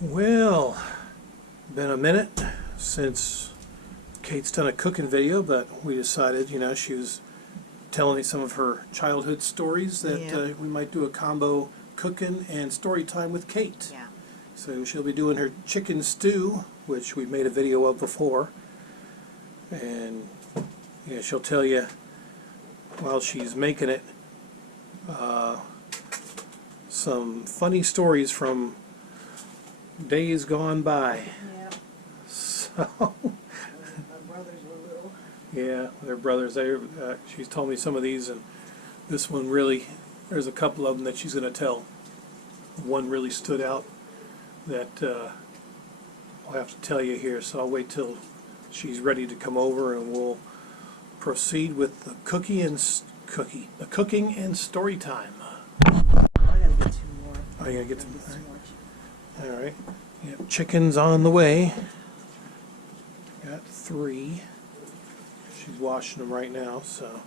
Well, been a minute since Kate's done a cooking video, but we decided, she was telling me some of her childhood stories that Yeah. we might do a combo cooking and story time with Kate. Yeah. So she'll be doing her chicken stew, which we've made a video of before. And she'll tell you while she's making it some funny stories from days gone by. Yeah. So, My brothers were little. yeah, their brothers. She's told me some of these, and this one really, there's a couple of them that she's going to tell. One really stood out that I'll have to tell you here, so I'll wait till she's ready to come over and we'll proceed with the cooking and story time. I gotta get 2 more. Oh, you gotta get Some some. more. All right. Yep, chicken's on the way. Got 3. She's washing them right now, so.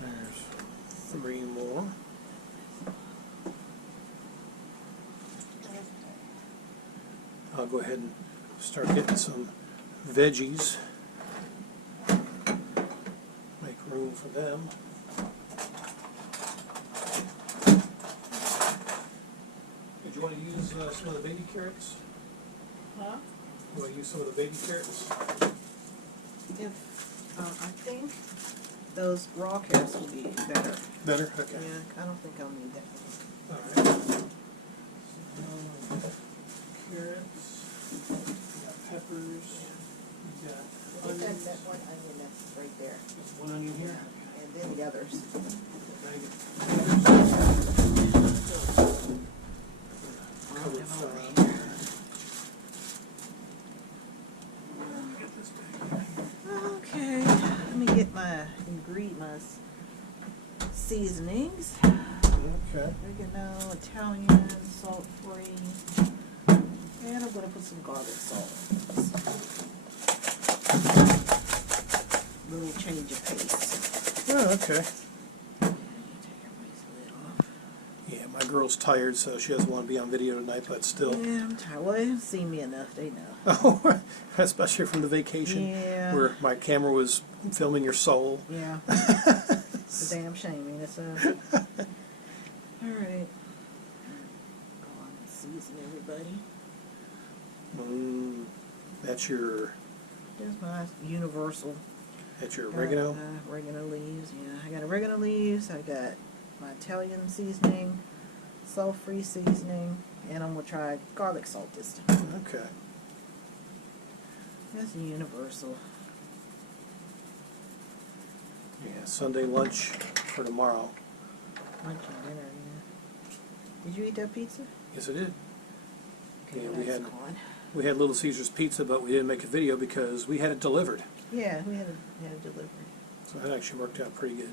There's 3 more. I'll go ahead and start getting some veggies. Make room for them. Did you want to use some of the baby carrots? Huh? You want to use some of the baby carrots? If I think those raw carrots will be better. Better? Okay. Yeah, I don't think I'll need that one. Alright. Carrots. We got peppers. We got onions. That one onion that's right there. There's 1 onion here. And then the others. Covered them over fries. here. Get this bag. Okay, let me get my ingredients. Seasonings. Okay. Oregano, Italian, salt-free. And I'm going to put some garlic salt in this. Little change of pace. Oh, okay. Take everybody's lid off. Yeah, my girl's tired, so she doesn't want to be on video tonight, but still. Yeah, I'm tired. Well, they haven't seen me enough. They know. Oh, especially from the vacation Yeah. where my camera was filming your soul. Yeah. It's a damn shame, ain't it, son? Alright. Go on and season everybody. That's your There's my universal. oregano. Oregano leaves, yeah. I got oregano leaves, I got my Italian seasoning, salt-free seasoning, and I'm going to try garlic salt this time. Okay. That's universal. Yeah, Sunday lunch for tomorrow. Lunch and dinner, yeah. Did you eat that pizza? Yes, I did. Okay, Yeah, that's gone. we had Little Caesar's pizza, but we didn't make a video because we had it delivered. Yeah, we had a delivery. So that actually worked out pretty good.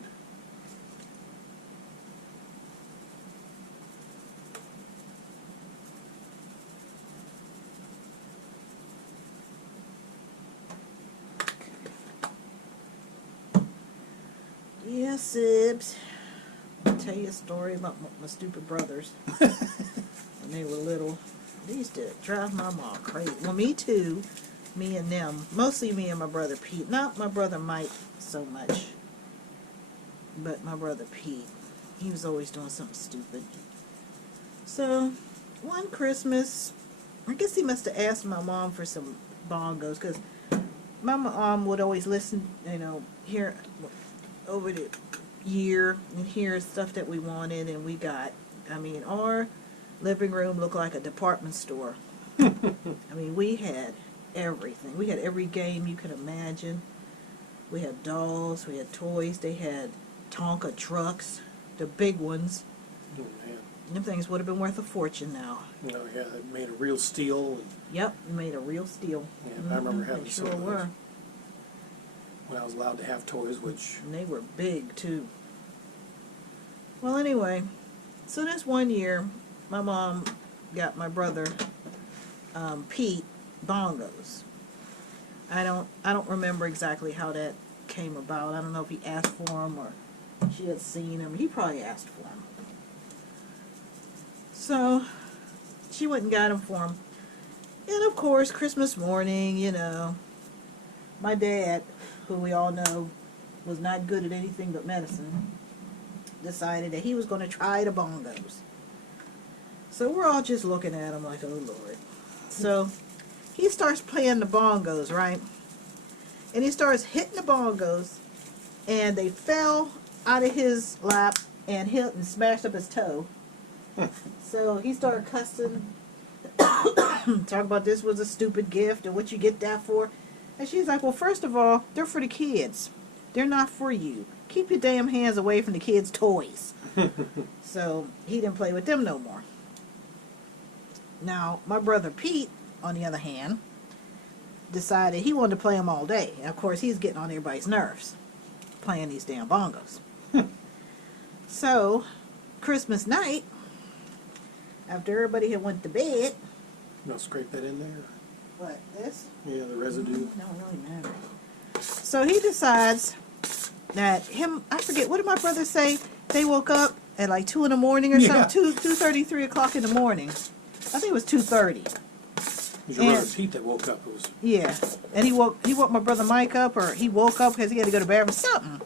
Yeah, Sibs. I'll tell you a story about my stupid brothers. When they were little, they used to drive my mom crazy. Well, me too. Me and them. Mostly me and my brother Pete. Not my brother Mike so much. But my brother Pete. He was always doing something stupid. So, one Christmas, I guess he must have asked my mom for some bongos. Because my mom would always listen, hear over the year and hear stuff that we wanted and we got. I mean, our living room looked like a department store. I mean, we had everything. We had every game you could imagine. We had dolls, we had toys, they had Tonka trucks, the big ones. Oh, man. Them things would have been worth a fortune now. Oh, yeah, they made of real steel. And, Yep, made of real steel. yeah, I remember having They some sure of those were. when I was allowed to have toys, which... And they were big, too. Well, anyway, so this one year, my mom got my brother, Pete, bongos. I don't remember exactly how that came about. I don't know if he asked for them or She had seen him. He probably asked for him. So she went and got him for him. And of course, Christmas morning, you know, my dad, who we all know was not good at anything but medicine, decided that he was going to try the bongos. So we're all just looking at him like, oh Lord. So he starts playing the bongos, right? And he starts hitting the bongos, and they fell out of his lap and hit and smashed up his toe. So he started cussing, talking about this was a stupid gift and what you get that for. And she's like, well, first of all, they're for the kids. They're not for you. Keep your damn hands away from the kids' toys. So he didn't play with them no more. Now, my brother Pete, on the other hand, decided he wanted to play them all day. And of course, he's getting on everybody's nerves, playing these damn bongos. So, Christmas night, after everybody had went to bed. You know, scrape that in there. What, this? Yeah, the residue. Don't really matter. So he decides that I forget, what did my brother say? They woke up at like 2 in the morning or something? 2:30, 3 o'clock in the morning. I think it was 2:30. It was your brother Pete that woke up. It was. Yeah. And he woke my brother Mike up, or he woke up because he had to go to bed or something.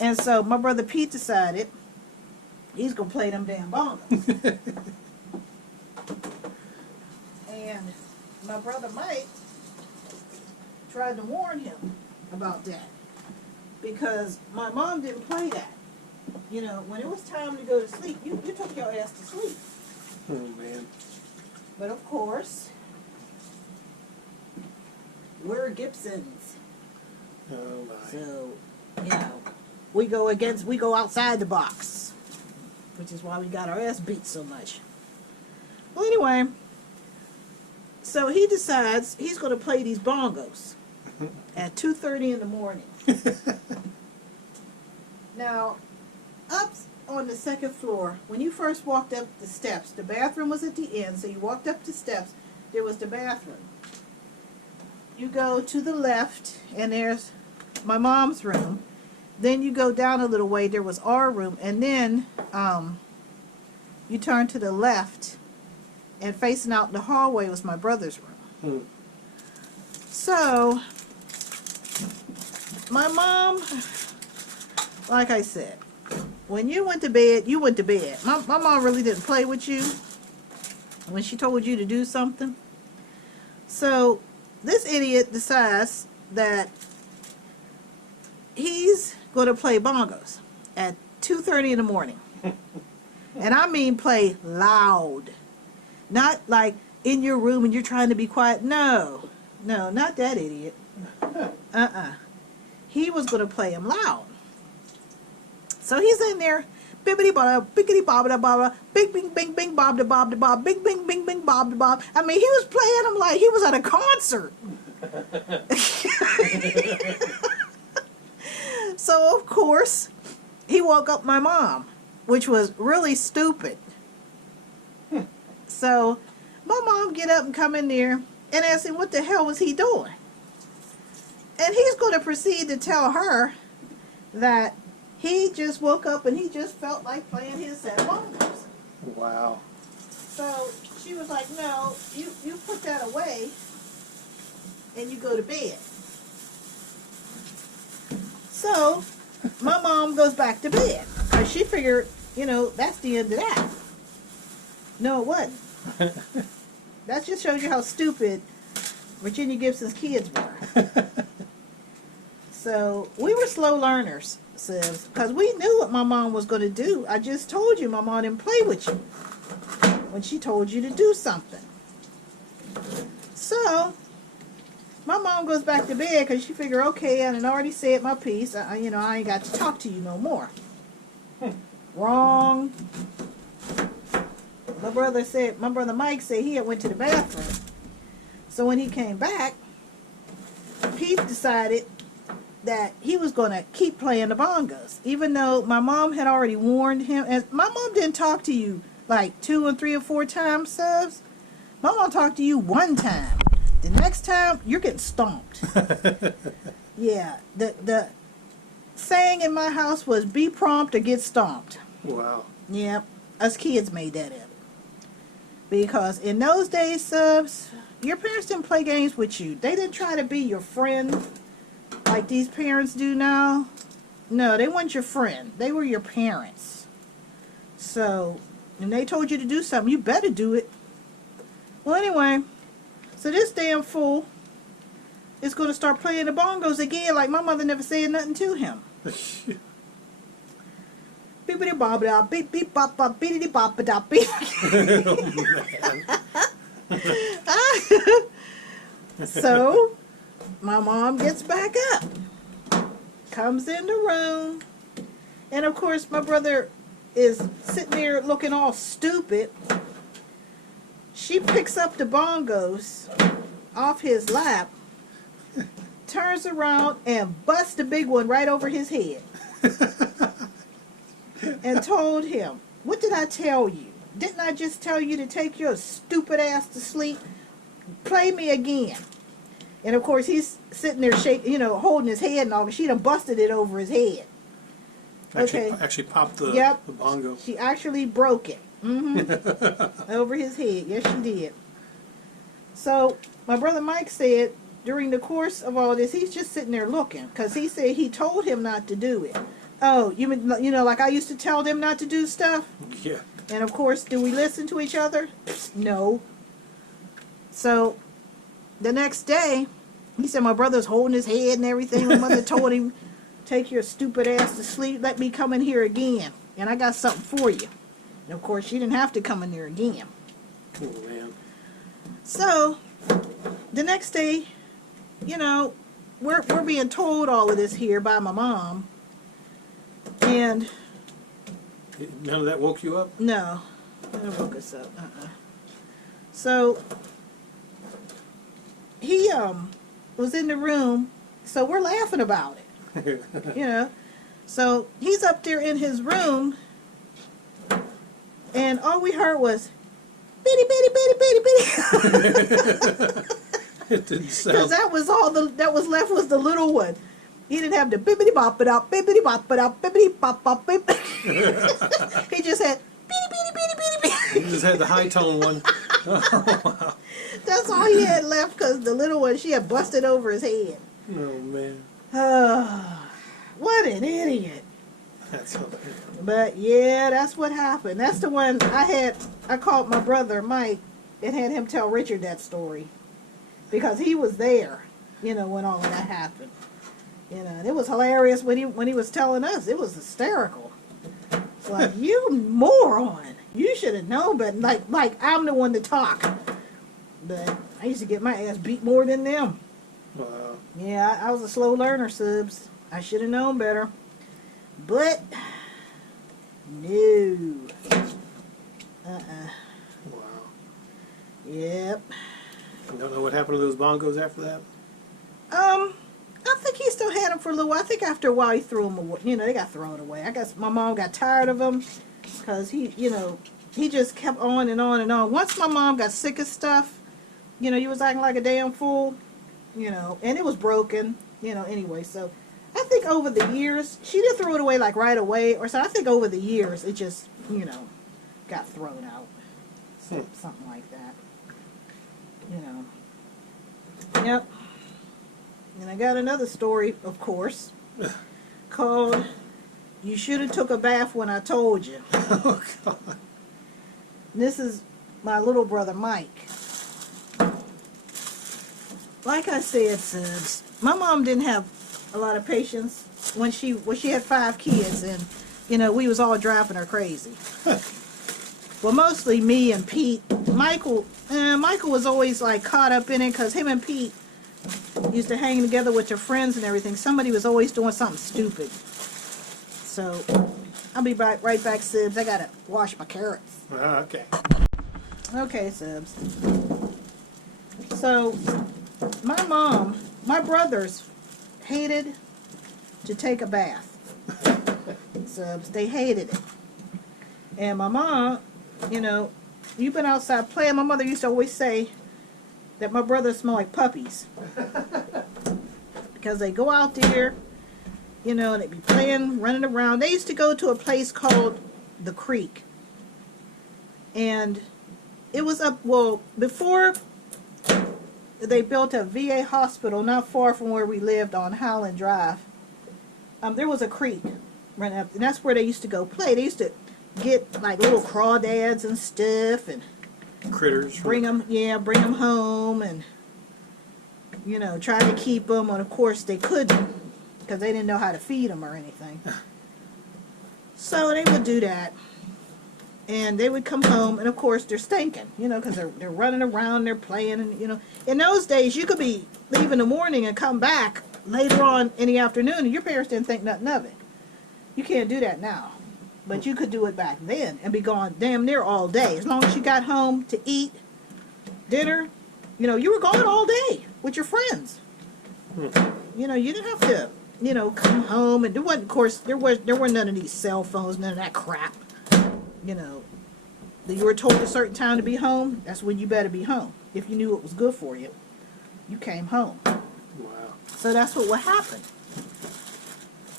And so my brother Pete decided he's going to play them damn bongos. And my brother Mike tried to warn him about that, because my mom didn't play that. You know, when it was time to go to sleep, you took your ass to sleep. Oh, man. But of course, we're Gibsons. Oh, my. So, you know, we go outside the box, which is why we got our ass beat so much. Well, anyway, so he decides he's going to play these bongos at 2:30 in the morning. Now, up on the second floor, when you first walked up the steps, the bathroom was at the end, so you walked up the steps, there was the bathroom. You go to the left, and there's my mom's room. Then you go down a little way, there was our room, and then you turn to the left, and facing out in the hallway was my brother's room. So, my mom, like I said, when you went to bed, you went to bed. My mom really didn't play with you when she told you to do something. So, this idiot decides that he's going to play bongos at 2:30 in the morning. And I mean play loud. Not like in your room and you're trying to be quiet. No, not that idiot. He was going to play him loud. So he's in there, bibbity bada, biggity bobda baba, bing bing bing bing bob da bob da bob, bing bing bing bing bob da bob. I mean, he was playing him like he was at a concert. So of course, he woke up my mom, which was really stupid. So my mom get up and come in there and ask him what the hell was he doing. And he's going to proceed to tell her that he just woke up and he just felt like playing his set of bongos. Wow. So she was like, no, you put that away and you go to bed. So my mom goes back to bed because she figured, you know, that's the end of that. No, it wasn't. That just shows you how stupid Virginia Gibson's kids were. So we were slow learners, sis, because we knew what my mom was going to do. I just told you my mom didn't play with you when she told you to do something. So my mom goes back to bed because she figured, okay, I had already said my piece. I ain't got to talk to you no more. Wrong. My brother Mike said he had went to the bathroom. So when he came back, Pete decided that he was going to keep playing the bongos, even though my mom had already warned him. And my mom didn't talk to you like 2 and 3 or 4 times, subs. My mom talked to you 1 time. The next time, you're getting stomped. Yeah, saying in my house was be prompt or get stomped. Wow. Yep, us kids made that up. Because in those days, subs, your parents didn't play games with you. They didn't try to be your friend like these parents do now. No, they weren't your friend. They were your parents. So, and they told you to do something, you better do it. Well, anyway, so this damn fool is going to start playing the bongos again like my mother never said nothing to him. Beepity bop da beep beep bop bop beepity bop da beep. So my mom gets back up, comes in the room, and of course my brother is sitting there looking all stupid. She picks up the bongos off his lap, turns around and busts the big one right over his head. And told him, what did I tell you? Didn't I just tell you to take your stupid ass to sleep? Play me again. And of course he's sitting there shaking, holding his head and all, but she done busted it over his head. Actually popped the, the bongo. She actually broke it. Over his head. Yes, she did. So my brother Mike said during the course of all this, he's just sitting there looking, because he said he told him not to do it. Oh, you mean, like I used to tell them not to do stuff? Yeah. And of course, do we listen to each other? No. So the next day, he said my brother's holding his head and everything. My mother told him, take your stupid ass to sleep. Let me come in here again. And I got something for you. And of course, she didn't have to come in there again. Oh, man. So the next day, we're being told all of this here by my mom. And none of that woke you up? no, that woke us up. So he was in the room, so we're laughing about it. So he's up there in his room, and all we heard was bitty bitty bitty bitty bitty. It didn't sound. Because that was all that was left was the little one. He didn't have the bippity bop it up, bippity bop it up, bippity bop bop bip. He just had bitty bitty bitty bitty bitty. He just had the high tone one. Oh, wow. That's all he had left, because the little one, she had busted over his head. Oh, man. What an idiot. That's hilarious. But yeah, that's what happened. That's the one I called my brother Mike and had him tell Richard that story, because he was there, when all of that happened. And it was hilarious when he was telling us. It was hysterical. It's like, you moron. You should have known, but like I'm the one to talk. But I used to get my ass beat more than them. Wow. Yeah, I was a slow learner, subs. I should have known better. But no. Wow. Yep. You don't know what happened to those bongos after that? I think he still had them for a little while. I think after a while he threw them away. They got thrown away. I guess my mom got tired of them, because he just kept on and on and on. Once my mom got sick of stuff, he was acting like a damn fool, and it was broken, anyway. So I think over the years, she didn't throw it away like right away, or so. I think over the years it just, got thrown out. So, something like that. Yep. And I got another story, of course, called You Should Have Took a Bath When I Told You. Oh, God. This is my little brother Mike. Like I said, Subs, my mom didn't have a lot of patience when she had 5 kids, and we was all driving her crazy. Well, mostly me and Pete. Michael was always like caught up in it, because him and Pete used to hang together with their friends and everything. Somebody was always doing something stupid. So I'll be right back, Subs. I gotta wash my carrots. Okay. Okay, Subs. So my brothers hated to take a bath. Subs, they hated it. And my mom, you've been outside playing. My mother used to always say that my brothers smell like puppies. Because they go out there you know, and they'd be playing, running around. They used to go to a place called the Creek. And it was up, well, before they built a VA hospital not far from where we lived on Highland Drive. There was a creek running up, and that's where they used to go play. They used to get like little crawdads and stuff, and Critters. bring them home, and you know, try to keep them. And of course, they couldn't because they didn't know how to feed them or anything. So they would do that, and they would come home, and of course, they're stinking, you know, because they're running around, they're playing, and you know, in those days, you could be leave in the morning and come back later on in the afternoon, and your parents didn't think nothing of it. You can't do that now. But you could do it back then and be gone damn near all day. As long as you got home to eat dinner, you know, you were gone all day with your friends. You know, you didn't have to, you know, come home, and there wasn't, of course, there were none of these cell phones, none of that crap. You know, that you were told a certain time to be home, that's when you better be home. If you knew it was good for you, you came home. Wow. So that's what would happen.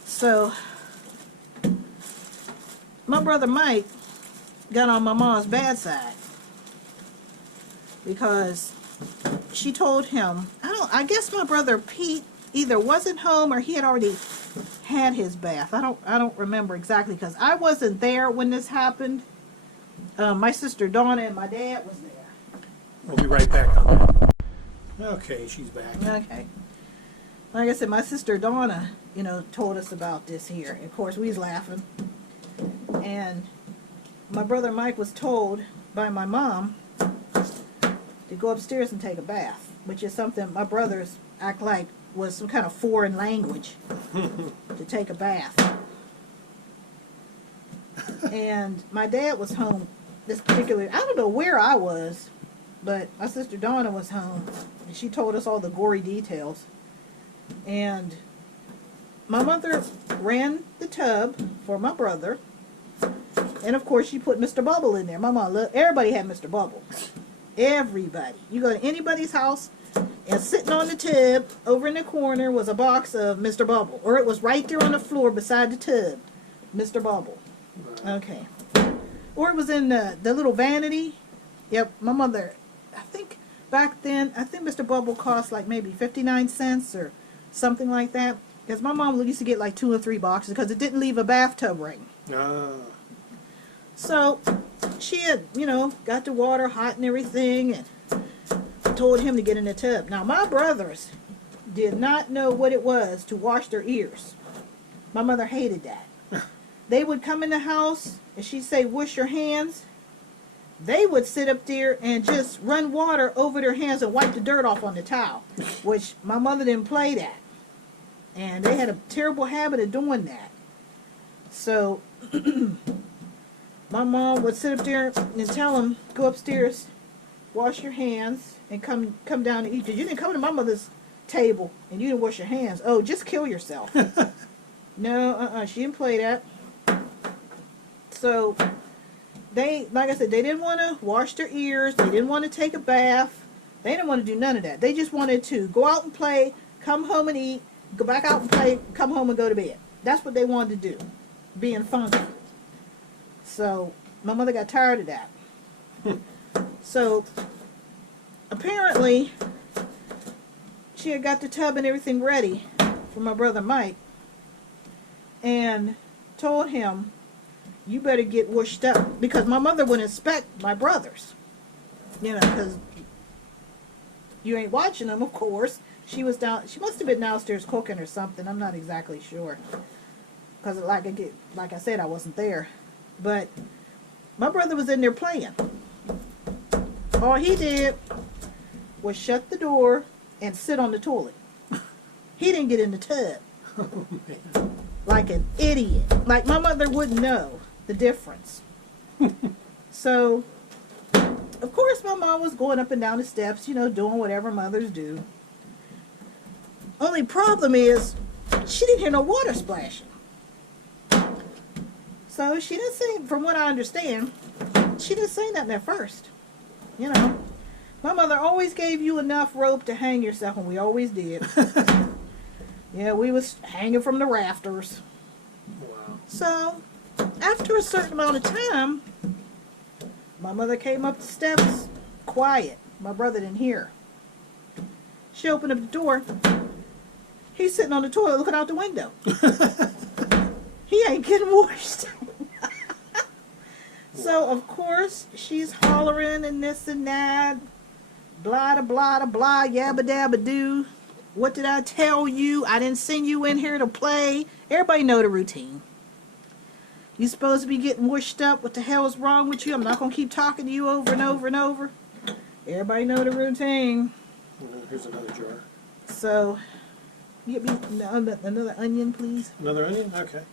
So my brother Mike got on my mom's bad side because she told him, I guess my brother Pete either wasn't home or he had already had his bath. I don't remember exactly because I wasn't there when this happened. My sister Donna and my dad was there. We'll be right back on that. Okay, she's back. Okay. Like I said, my sister Donna, you know, told us about this here. Of course, we was laughing. And my brother Mike was told by my mom to go upstairs and take a bath, which is something my brothers act like was some kind of foreign language to take a bath. And my dad was home this particular, I don't know where I was, but my sister Donna was home, and she told us all the gory details. And my mother ran the tub for my brother. And of course, she put Mr. Bubble in there. My mom loved, everybody had Mr. Bubble. Everybody. You go to anybody's house, and sitting on the tub, over in the corner, was a box of Mr. Bubble. Or it was right there on the floor beside the tub. Mr. Bubble. Okay. Or it was in the little vanity. Yep, my mother, I think back then, I think Mr. Bubble cost like maybe 59 cents or something like that. Because my mom used to get like 2 or 3 boxes because it didn't leave a bathtub ring. So she had, you know, got the water hot and everything and told him to get in the tub. Now my brothers did not know what it was to wash their ears. My mother hated that. They would come in the house and she'd say, wash your hands. They would sit up there and just run water over their hands and wipe the dirt off on the towel, which my mother didn't play that. And they had a terrible habit of doing that. So my mom would sit up there and tell them, go upstairs, wash your hands, and come down to eat. Because you didn't come to my mother's table and you didn't wash your hands. Oh, just kill yourself. No, she didn't play that. So they, like I said, they didn't want to wash their ears. They didn't want to take a bath. They didn't want to do none of that. They just wanted to go out and play, come home and eat, go back out and play, come home and go to bed. That's what they wanted to do, being funky. So my mother got tired of that. So apparently she had got the tub and everything ready for my brother Mike and told him, you better get washed up, because my mother would inspect my brothers, you know, because you ain't watching them, of course. She was down, she must have been downstairs cooking or something. I'm not exactly sure, because like I said, I wasn't there. But my brother was in there playing. All he did was shut the door and sit on the toilet. He didn't get in the tub. Oh, man. Like an idiot. Like my mother wouldn't know the difference. So, of course, my mom was going up and down the steps, you know, doing whatever mothers do. Only problem is, she didn't hear no water splashing. So she didn't say, from what I understand, she didn't say nothing at first. You know, my mother always gave you enough rope to hang yourself, and we always did. Yeah, we was hanging from the rafters. Wow. So, after a certain amount of time, my mother came up the steps, quiet. My brother didn't hear. She opened up the door. He's sitting on the toilet looking out the window. He ain't getting washed. So, of course, she's hollering and this and that. Blah, da, blah, da, blah, yabba, dabba, doo. What did I tell you? I didn't send you in here to play. Everybody know the routine. You supposed to be getting washed up. What the hell is wrong with you? I'm not going to keep talking to you over and over and over. Everybody know the routine. Here's another jar. So, get me another onion, please. Another onion? Okay.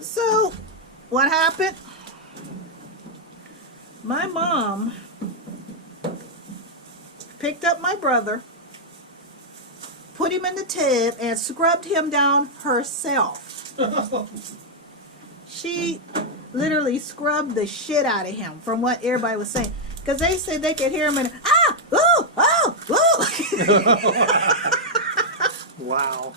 So, what happened? My mom picked up my brother, put him in the tub, and scrubbed him down herself. She literally scrubbed the shit out of him, from what everybody was saying. Because they said they could hear him in, ooh, oh, ooh. Wow.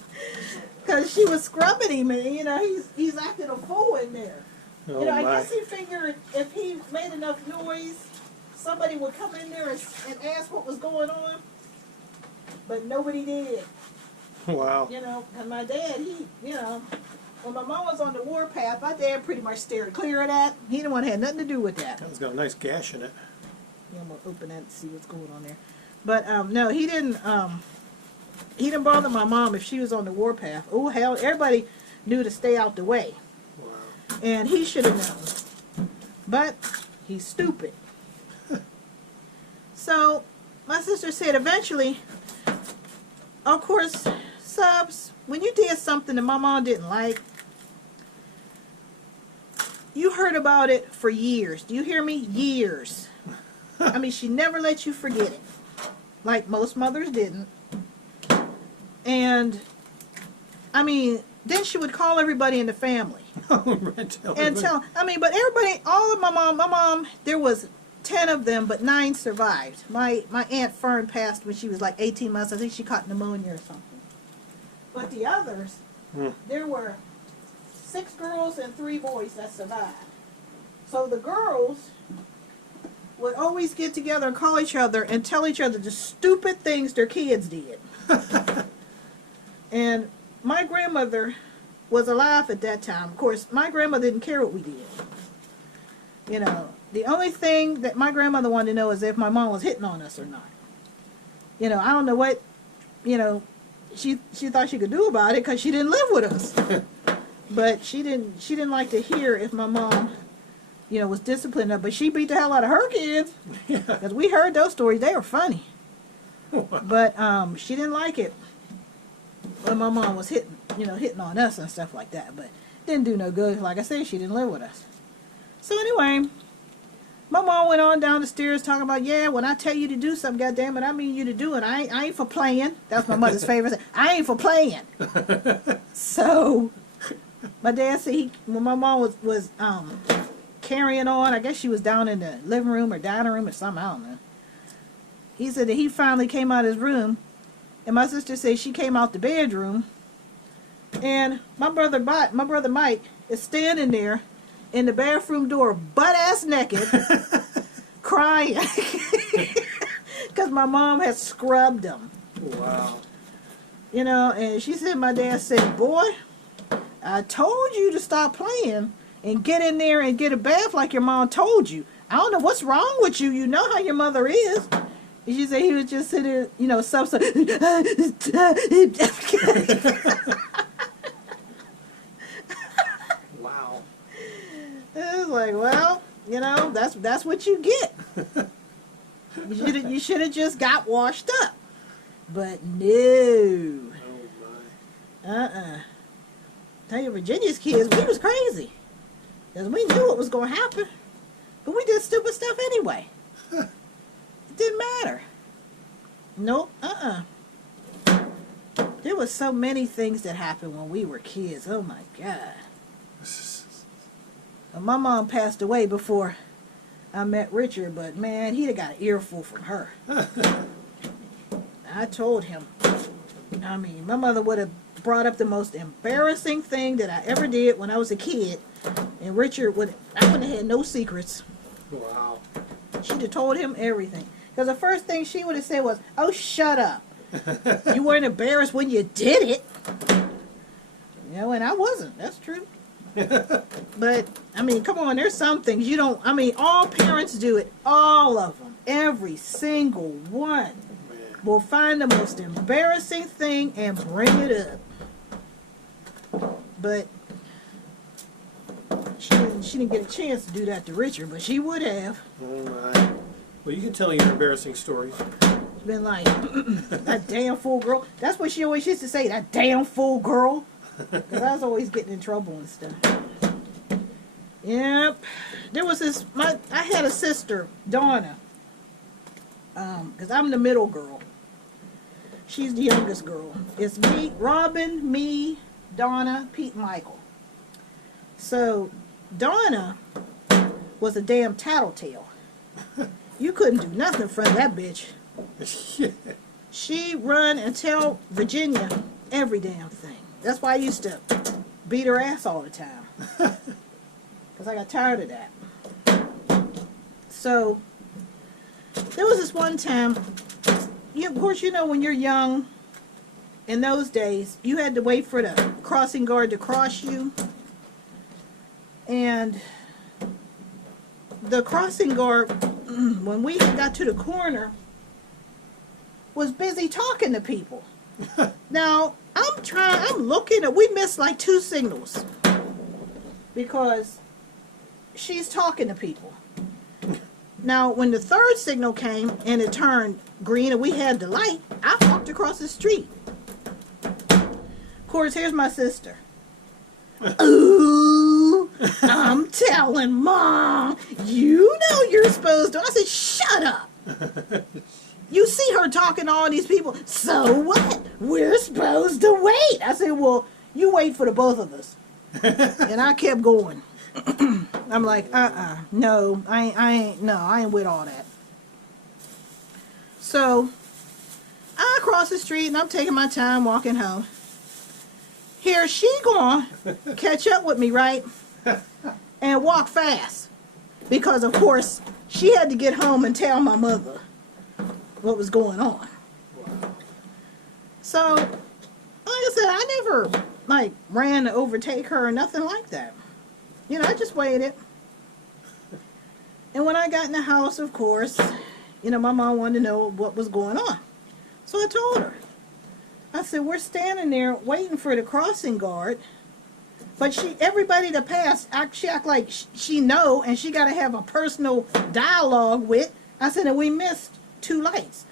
Because she was scrubbing him, and, you know, he's acting a fool in there. Oh, you know, I my. guess he figured if he made enough noise, somebody would come in there and ask what was going on. But nobody did. Wow. You know, and my dad, when my mom was on the warpath, my dad pretty much steered clear of that. He didn't want to have nothing to do with that. That one's got a nice gash in it. Yeah, I'm gonna open that and see what's going on there. But no, he didn't bother my mom if she was on the warpath. Oh hell, everybody knew to stay out the way. Wow. And he should have known. But he's stupid. So my sister said eventually, of course, Subs, when you did something that my mom didn't like, you heard about it for years. Do you hear me? Years. I mean, she never let you forget it. Like most mothers didn't. And, I mean, then she would call everybody in the family. But everybody, all of my mom, there was 10 of them, but 9 survived. My Aunt Fern passed when she was like 18 months. I think she caught pneumonia or something. But the others, there were 6 girls and 3 boys that survived. So the girls would always get together and call each other and tell each other the stupid things their kids did. And my grandmother was alive at that time. Of course, my grandmother didn't care what we did. You know, the only thing that my grandmother wanted to know is if my mom was hitting on us or not. You know, I don't know what, you know, she thought she could do about it because she didn't live with us. But she didn't like to hear if my mom, you know, was disciplining her. But she beat the hell out of her kids. Because we heard those stories. They were funny. But she didn't like it when my mom was hitting on us and stuff like that. But didn't do no good. Like I said, she didn't live with us. So anyway, my mom went on down the stairs talking about, yeah, when I tell you to do something, goddammit, I mean you to do it. I ain't for playing. That's my mother's favorite. I ain't for playing. So my dad said when my mom was carrying on, I guess she was down in the living room or dining room or something, I don't know. He said that he finally came out of his room, and my sister said she came out the bedroom, and my brother Mike is standing there in the bathroom door, butt-ass naked, crying, because my mom had scrubbed him. Wow. You know, and she said, my dad said, boy, I told you to stop playing and get in there and get a bath like your mom told you. I don't know what's wrong with you. You know how your mother is. And she said he was just sitting there, you know, Wow. It was like, well, you know, that's what you get. You should have just got washed up. But no. Oh my. Tell you, Virginia's kids, we was crazy. Because we knew what was going to happen. But we did stupid stuff anyway. It didn't matter. Nope, There was so many things that happened when we were kids. Oh my God. And my mom passed away before I met Richard, but man, he'd have got an earful from her. I told him, I mean, my mother would have brought up the most embarrassing thing that I ever did when I was a kid, and Richard would, I wouldn't have had no secrets. Wow. She'd have told him everything. Because the first thing she would have said was, "Oh, shut up. You weren't embarrassed when you did it." You know, and I wasn't. That's true. But, I mean, come on, there's some things you don't, I mean, all parents do it. All of them. Every single one will find the most embarrassing thing and bring it up. But she didn't get a chance to do that to Richard, but she would have. Oh my. Well, you can tell your embarrassing stories. Been like, that damn fool girl. That's what she always used to say, that damn fool girl. Because I was always getting in trouble and stuff. Yep. There was this, I had a sister, Donna. Because I'm the middle girl. She's the youngest girl. It's me, Robin, me, Donna, Pete, and Michael. So, Donna was a damn tattletale. You couldn't do nothing in front of that bitch. She run and tell Virginia every damn thing. That's why I used to beat her ass all the time. Because I got tired of that. So, there was this one time, of course, you know when you're young, in those days, you had to wait for the crossing guard to cross you. And the crossing guard, when we got to the corner, was busy talking to people. Now, I'm looking we missed like 2 signals. Because she's talking to people. Now, when the 3rd signal came and it turned green and we had the light, I walked across the street. Of course, here's my sister. Ooh, I'm telling Mom, you know you're supposed to. I said, shut up. You see her talking to all these people. So what? We're supposed to wait. I said, well, you wait for the both of us. And I kept going. I'm like, no, I ain't with all that. So, I cross the street and I'm taking my time walking home. Here she gonna catch up with me, right? And walk fast. Because, of course, she had to get home and tell my mother what was going on. So, like I said, I never, ran to overtake her or nothing like that. You know, I just waited. And when I got in the house, of course, my mom wanted to know what was going on. So I told her. I said, we're standing there waiting for the crossing guard. But everybody that passed, she act like she know, and she got to have a personal dialogue with. I said, and we missed 2 lights.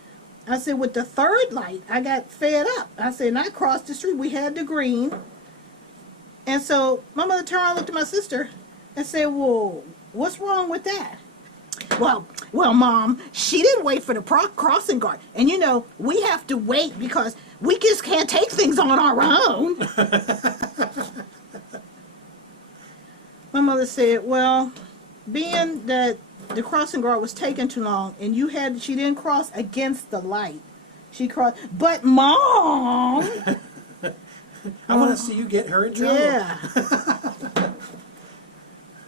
I said, with the 3rd light, I got fed up. I said, and I crossed the street. We had the green. And so my mother turned around and looked at my sister and said, well, what's wrong with that? Well, Mom, she didn't wait for the crossing guard. And, we have to wait because we just can't take things on our own. My mother said, well, being that the crossing guard was taking too long and she didn't cross against the light. She crossed, but Mom! I want to see you get her in trouble. Yeah.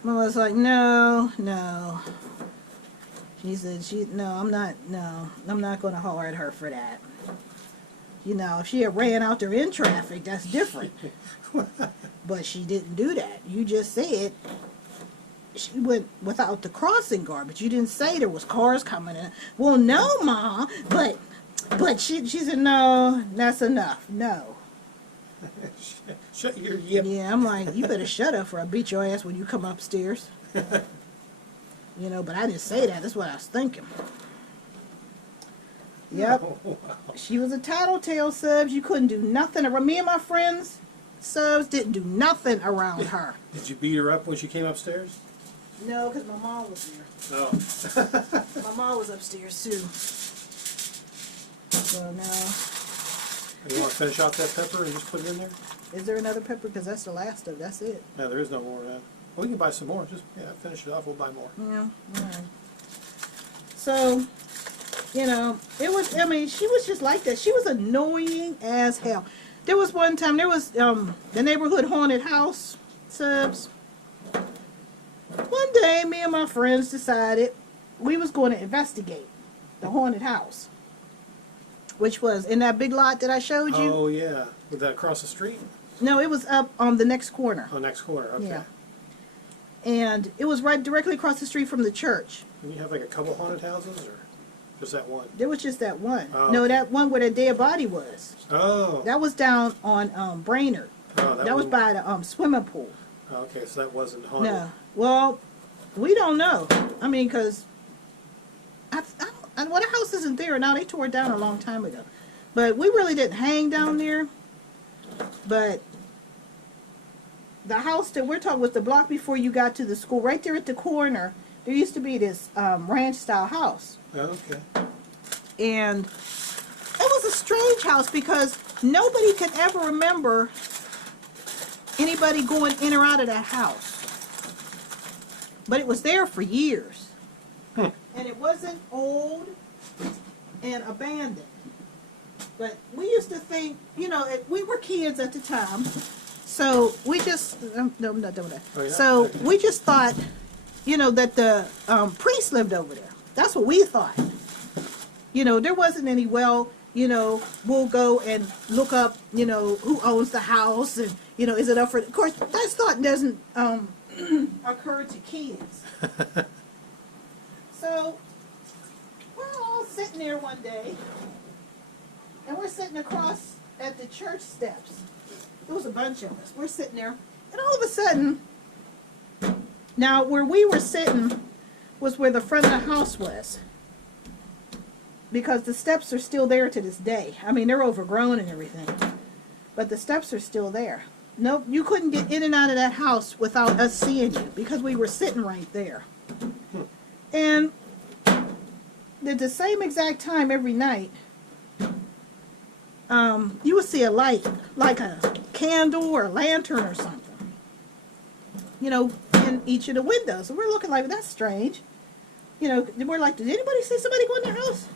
Mama's like, no. She said, I'm not going to holler at her for that. If she had ran out there in traffic, that's different. But she didn't do that. You just said she went without the crossing guard, but you didn't say there was cars coming in. Well, no, Mom, but she said, no, that's enough. No. Shut your yip. Yeah, I'm like, you better shut up or I'll beat your ass when you come upstairs. But I didn't say that. That's what I was thinking. Yep. Oh, wow. She was a tattletale, Subs. You couldn't do nothing around. Me and my friends, Subs, didn't do nothing around her. Did you beat her up when she came upstairs? No, because my mom was there. Oh. My mom was upstairs, too. So, no. You want to finish off that pepper and just put it in there? Is there another pepper? Because that's the last of it. That's it. No, there is no more. Well, we can buy some more. Just, finish it off. We'll buy more. Yeah, all right. So, You know, it was, I mean, she was just like that. She was annoying as hell. There was one time, there was the neighborhood haunted house subs. One day, me and my friends decided we was going to investigate the haunted house, which was in that big lot that I showed you. Oh, yeah. Was that across the street? No, it was up on the next corner. Oh, next corner. Okay. Yeah. And it was right directly across the street from the church. And you have like a couple haunted houses, or just that one? There was just that one. Oh, No, okay. that one where the dead body was. Oh. That was down on Brainerd. Oh, That was by the swimming pool. Oh, okay, so that wasn't haunted. No. Well, we don't know. I mean, because well, the house isn't there now. They tore it down a long time ago. But we really didn't hang down there. But the house that we're talking was the block before you got to the school. Right there at the corner, there used to be this ranch-style house. Oh, okay. And it was a strange house because nobody could ever remember anybody going in or out of that house. But it was there for years. Hmm. And it wasn't old and abandoned. But we used to think, you know, we were kids at the time, so we just, no, I'm not doing that. Oh, yeah? So Okay. we just thought, you know, that the priest lived over there. That's what we thought. You know, there wasn't any, well, you know, we'll go and look up, you know, who owns the house and, you know, is it up for, of course, that thought doesn't occur to kids. So we're all sitting there one day, and we're sitting across at the church steps. There was a bunch of us. We're sitting there, and all of a sudden, now where we were sitting was where the front of the house was, because the steps are still there to this day. I mean, they're overgrown and everything, but the steps are still there. Nope, you couldn't get in and out of that house without us seeing you, because we were sitting right there. And at the same exact time every night, you would see a light, like a candle or a lantern or something, you know, in each of the windows. And we're looking like, that's strange. You know, we're like, did anybody see somebody go in their house?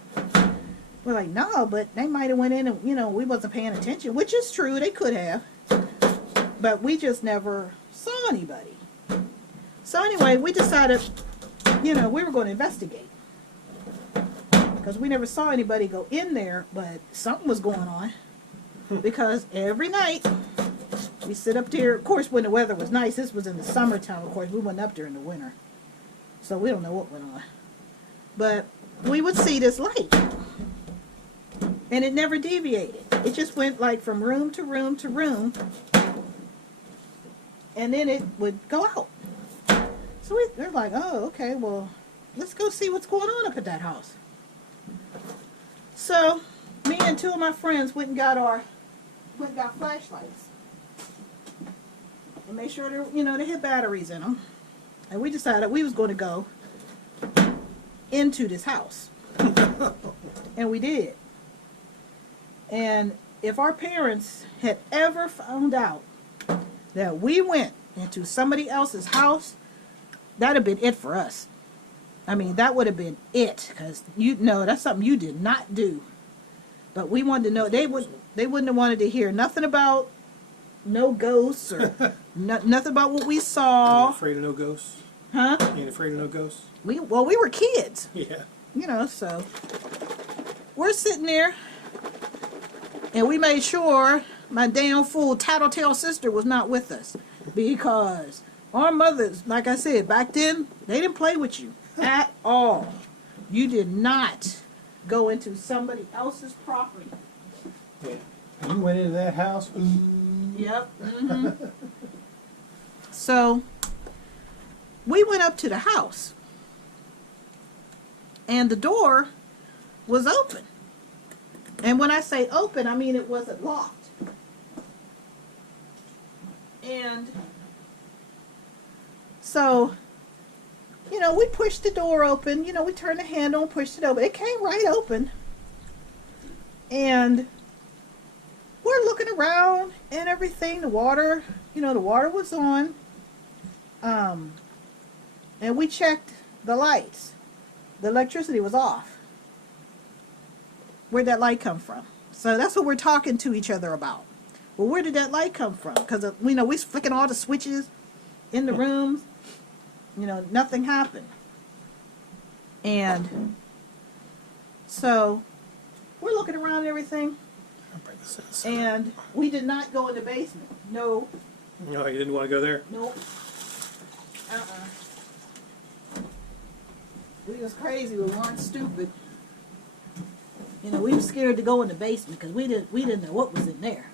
We're like, no, but they might have went in and, you know, we wasn't paying attention, which is true, they could have. But we just never saw anybody. So anyway, we decided, you know, we were going to investigate. Because we never saw anybody go in there, but something was going on. Because every night, we sit up there. Of course, when the weather was nice, this was in the summertime, of course. We went up there in the winter. So we don't know what went on. But we would see this light. And it never deviated. It just went like from room to room to room. And then it would go out. So we're like, oh, okay, well, let's go see what's going on up at that house. So me and two of my friends went and got flashlights. And made sure they had batteries in them. And we decided we was going to go into this house. And we did. And if our parents had ever found out that we went into somebody else's house, that'd have been it for us. I mean, that would have been it, because you know that's something you did not do. But we wanted to know, they wouldn't have wanted to hear nothing about no ghosts or nothing about what we saw. You ain't afraid of no ghosts? Huh? You ain't afraid of no ghosts? We were kids. Yeah. You know, so we're sitting there, and we made sure my damn fool tattletale sister was not with us, because our mothers, like I said, back then, they didn't play with you at all. You did not go into somebody else's property. Yeah. You went into that house? Ooh. Yep. Mm-hmm. So we went up to the house, and the door was open. And when I say open, I mean it wasn't locked. And so, you know, we pushed the door open. You know, we turned the handle and pushed it open. It came right open. And we're looking around and everything. The water, you know, the water was on. And we checked the lights. The electricity was off. where'd that light come from? So that's what we're talking to each other about. Well, where did that light come from? Because we know we're flicking all the switches in the rooms. Nothing happened. And so we're looking around and everything. And we did not go in the basement. No. No, you didn't want to go there? Nope. We was crazy. We weren't stupid. We were scared to go in the basement because we didn't know what was in there.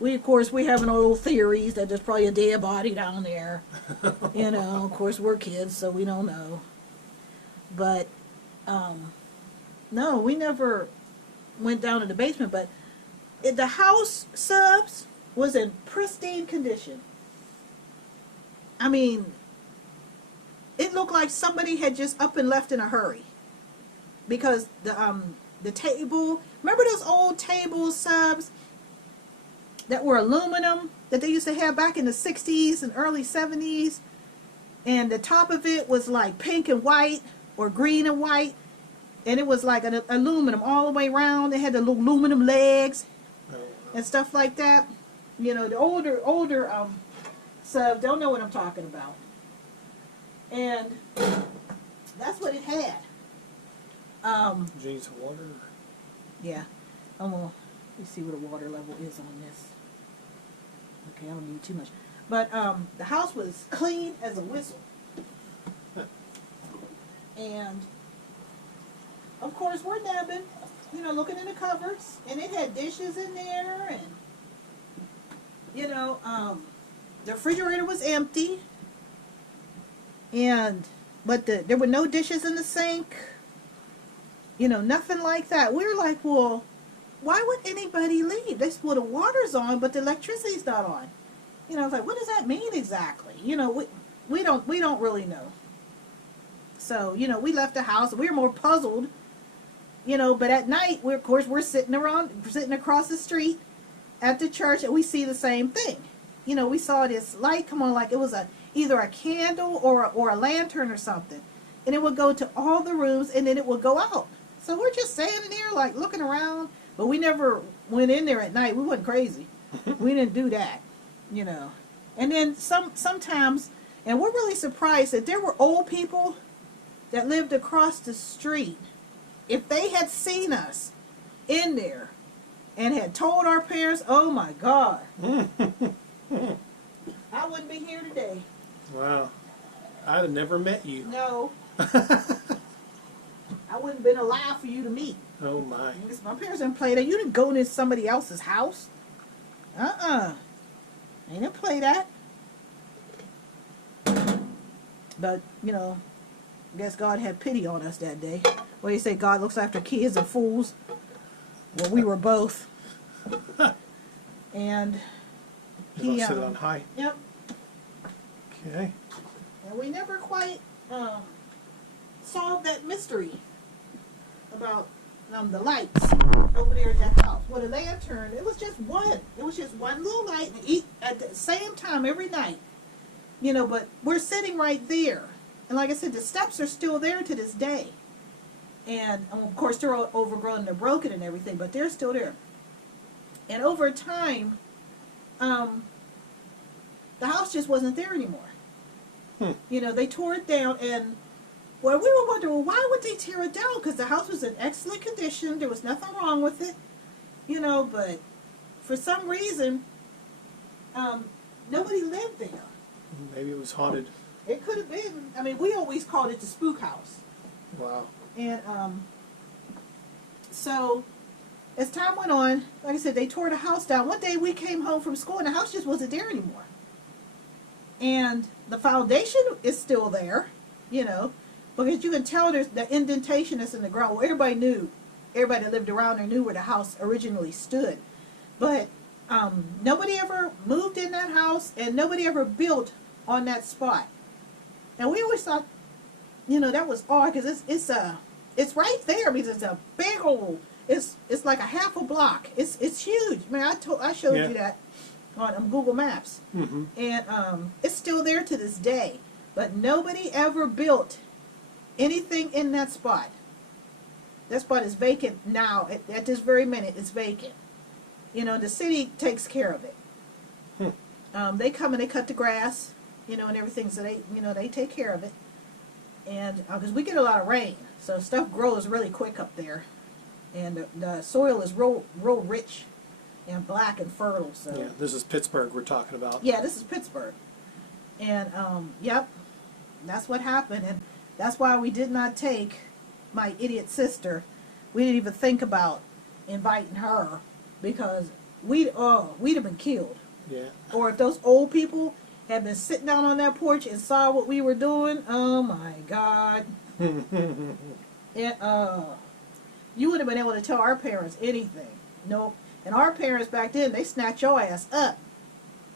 Of course, we having our little theories that there's probably a dead body down there. Of course, we're kids, so we don't know. But, no, we never went down in the basement. But the house, Subs, was in pristine condition. I mean, it looked like somebody had just up and left in a hurry. Because the table, remember those old tables, Subs, that were aluminum that they used to have back in the 60s and early 70s? And the top of it was like pink and white or green and white. And it was like an aluminum all the way around. They had the aluminum legs and stuff like that. The older Subs don't know what I'm talking about. And that's what it had. Do you need some water? Yeah. Let me see what the water level is on this. Okay, I don't need too much. But the house was clean as a whistle. And of course we're nabbing, looking in the cupboards, and it had dishes in there, and the refrigerator was empty, but there were no dishes in the sink. Nothing like that. We were like, well, why would anybody leave? They said, well, the water's on, but the electricity's not on. I was like, what does that mean exactly? We don't really know. So, we left the house. We were more puzzled, but at night, we're sitting across the street at the church, and we see the same thing. We saw this light come on like it was either a candle or a lantern or something. And it would go to all the rooms, and then it would go out. So we're just standing there, like, looking around. But we never went in there at night. We wasn't crazy. We didn't do that, And then sometimes, and we're really surprised that there were old people that lived across the street. If they had seen us in there and had told our parents, oh, my God, I wouldn't be here today. Wow. I'd have never met you. No. I wouldn't have been alive for you to meet. Oh, my. My parents didn't play that. You didn't go into somebody else's house. They didn't play that. But, I guess God had pity on us that day. Well, you say God looks after kids and fools. Well, we were both. And he sit on high. Yep. Okay. And we never quite solved that mystery about the lights over there at that house. Well, the lantern, it was just one. It was just one little light at the same time every night. But we're sitting right there. And like I said, the steps are still there to this day. And of course, they're all overgrown and they're broken and everything, but they're still there. And over time, the house just wasn't there anymore. They tore it down, and we were wondering, well, why would they tear it down? Because the house was in excellent condition. There was nothing wrong with it. But for some reason, nobody lived there. Maybe it was haunted. It could have been. I mean, we always called it the spook house. Wow. And so as time went on, like I said, they tore the house down. One day we came home from school and the house just wasn't there anymore. And the foundation is still there, because you can tell there's the indentation that's in the ground. Well, everybody that lived around there knew where the house originally stood. But nobody ever moved in that house, and nobody ever built on that spot. And we always thought, that was odd, because it's right there. Because it's a big old. It's like a half a block. It's huge. I mean, I showed you that on Google Maps, and it's still there to this day. But nobody ever built anything in that spot. That spot is vacant now. At this very minute, it's vacant. You know, the city takes care of it. They come and they cut the grass, you know, and everything. So they take care of it. And because we get a lot of rain, so stuff grows really quick up there, and the soil is real rich and black and fertile. So Yeah, this is Pittsburgh we're talking about. yeah, this is Pittsburgh, and yep, that's what happened, and that's why we did not take my idiot sister. We didn't even think about inviting her because we'd have been killed. Yeah. Or if those old people had been sitting down on that porch and saw what we were doing, oh my God. You would have been able to tell our parents anything. Nope. And our parents back then, they snatched your ass up.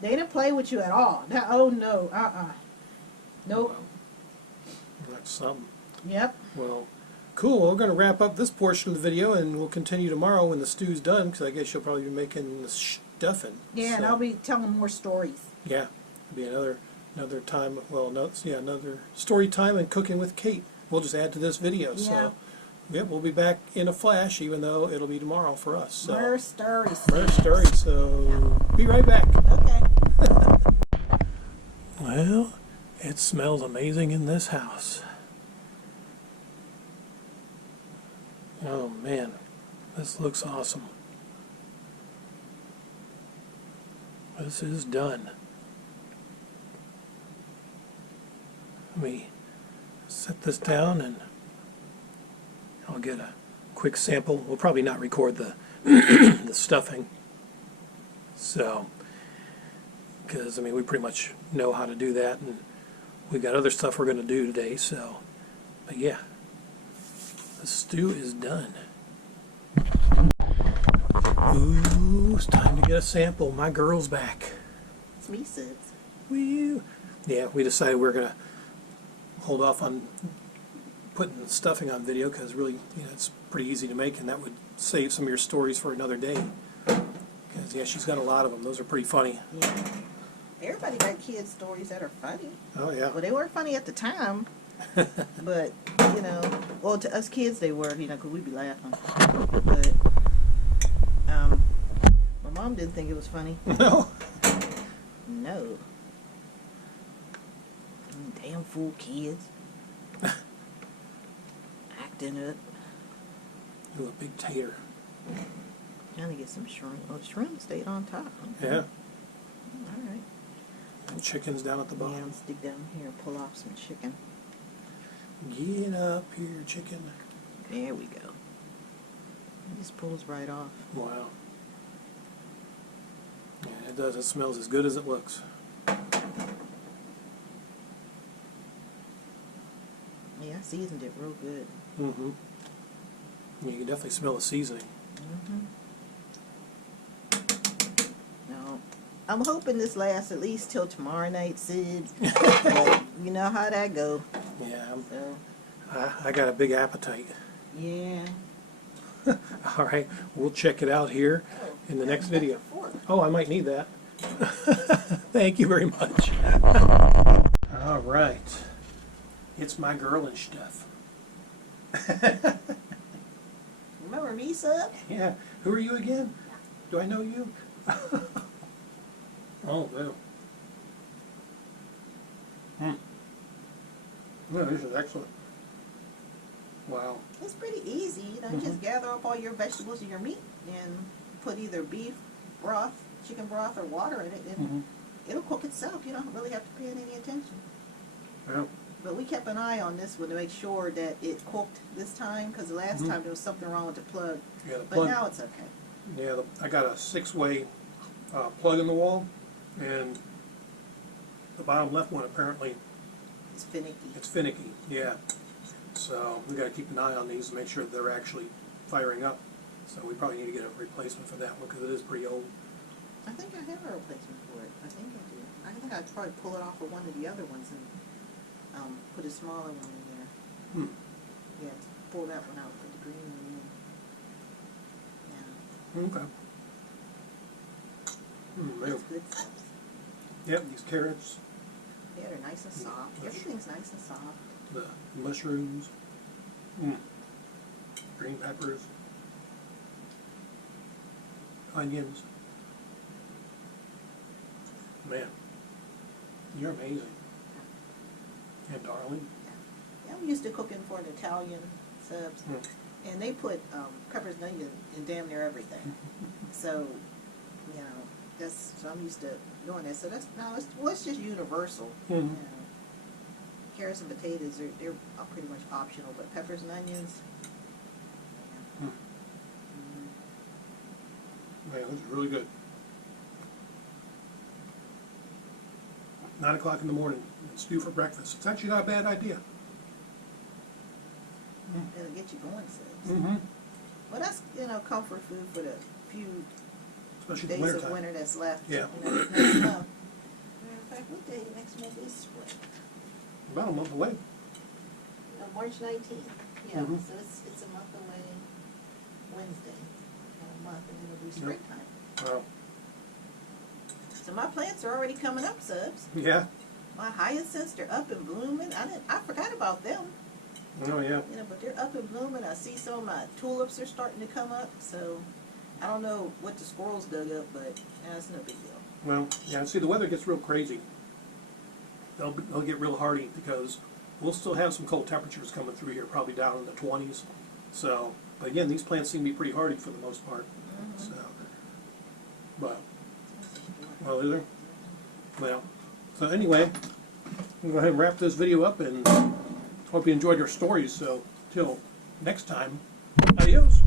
They didn't play with you at all. Oh no, nope. Well, that's something. Yep. Well, cool. Well, we're going to wrap up this portion of the video, and we'll continue tomorrow when the stew's done, because I guess you'll probably be making the stuffing. Yeah, and I'll be telling more stories. Yeah, it'll be another time. Well, no, yeah, another story time and cooking with Kate. We'll just add to this video. Yeah. So, yep, we'll be back in a flash, even though it'll be tomorrow for us. So, More stories. more stories. So, be right back. Okay. Well, it smells amazing in this house. Oh man, this looks awesome. This is done. Let me set this down and I'll get a quick sample. We'll probably not record the the stuffing. So, because I mean we pretty much know how to do that, and we've got other stuff we're going to do today. So, but yeah, the stew is done. Ooh, it's time to get a sample. My girl's back. It's me, Sis. Woo. Yeah, we decided we're going to hold off on putting the stuffing on video because really, you know, it's pretty easy to make, and that would save some of your stories for another day. Because, yeah, she's got a lot of them. Those are pretty funny. Yeah. Everybody got kids' stories that are funny. Oh, yeah. Well, they weren't funny at the time, but, you know, well, to us kids they were, you know, because we'd be laughing. But my mom didn't think it was funny. No. No. Damn fool kids. Acting up. Ooh, a big tater. Trying to get some shrimp. Oh, the shrimp stayed on top. Okay. Yeah. All right. And chicken's down at the Yeah, bottom. let's dig down here and pull off some chicken. Get up here, chicken. There we go. It just pulls right off. Wow. Yeah, it does. It smells as good as it looks. Yeah, I seasoned it real good. Mm-hmm. You can definitely smell the seasoning. No, I'm hoping this lasts at least till tomorrow night, Sid. But you know how that go. Yeah, So I got a big appetite. yeah. All right, we'll check it out here in the next video. Oh, I might need that. Thank you very much. All right. It's my girl and stuff. Remember me, Sub? Yeah. Who are you again? Do I know you? Oh, well. Yeah, this is excellent. Wow. It's pretty easy. You know, you just gather up all your vegetables and your meat and put either beef broth, chicken broth, or water in it, and it'll cook itself. You don't really have to pay it any attention. Yeah. But we kept an eye on this one to make sure that it cooked this time, because the last time there was something wrong with the plug. Yeah, the But plug. now it's okay. Yeah, I got a 6-way plug in the wall, and the bottom left one apparently It's finicky. it's finicky. Yeah. So we got to keep an eye on these to make sure that they're actually firing up. So we probably need to get a replacement for that one because it is pretty old. I think I have a replacement for it. I think I do. I think I'd probably pull it off of one of the other ones and put a smaller one in there. Yeah, pull that one out, put the green one in. Yeah, Okay. that's good stuff. Yep, these carrots, Yeah, they're nice and soft. Everything's nice and soft. the mushrooms. green peppers, onions. Man, you're amazing. And darling. Yeah, I'm used to cooking for an Italian subs, and they put peppers and onion in damn near everything. So, you know, so I'm used to doing that. So it's just universal. You know. Carrots and potatoes, they're pretty much optional, but peppers and onions. Yeah. Man, this is really good. 9 o'clock in the morning, stew for breakfast. It's actually not a bad idea. It'll get you going, sis. Mm-hmm. Well, that's, you know, comfort food for the few Especially the days winter of time. winter that's left. Yeah. You know, next month. Matter of fact, what day next month is what? About a month away. March 19th. Yeah, Mhm. so it's a month away Wednesday. A month, and it'll be springtime. Wow. So my plants are already coming up, subs. Yeah. My hyacinths are up and blooming. I forgot about them. Oh, yeah. You know, but they're up and blooming. I see some of my tulips are starting to come up. So I don't know what the squirrels dug up, but that's no big deal. Well, yeah, see, the weather gets real crazy. They'll get real hardy because we'll still have some cold temperatures coming through here, probably down in the 20s. So, but again, these plants seem to be pretty hardy for the most part. So, but, well, is there? Well, so anyway, we'll go ahead and wrap this video up, and hope you enjoyed our stories. So, till next time, adios.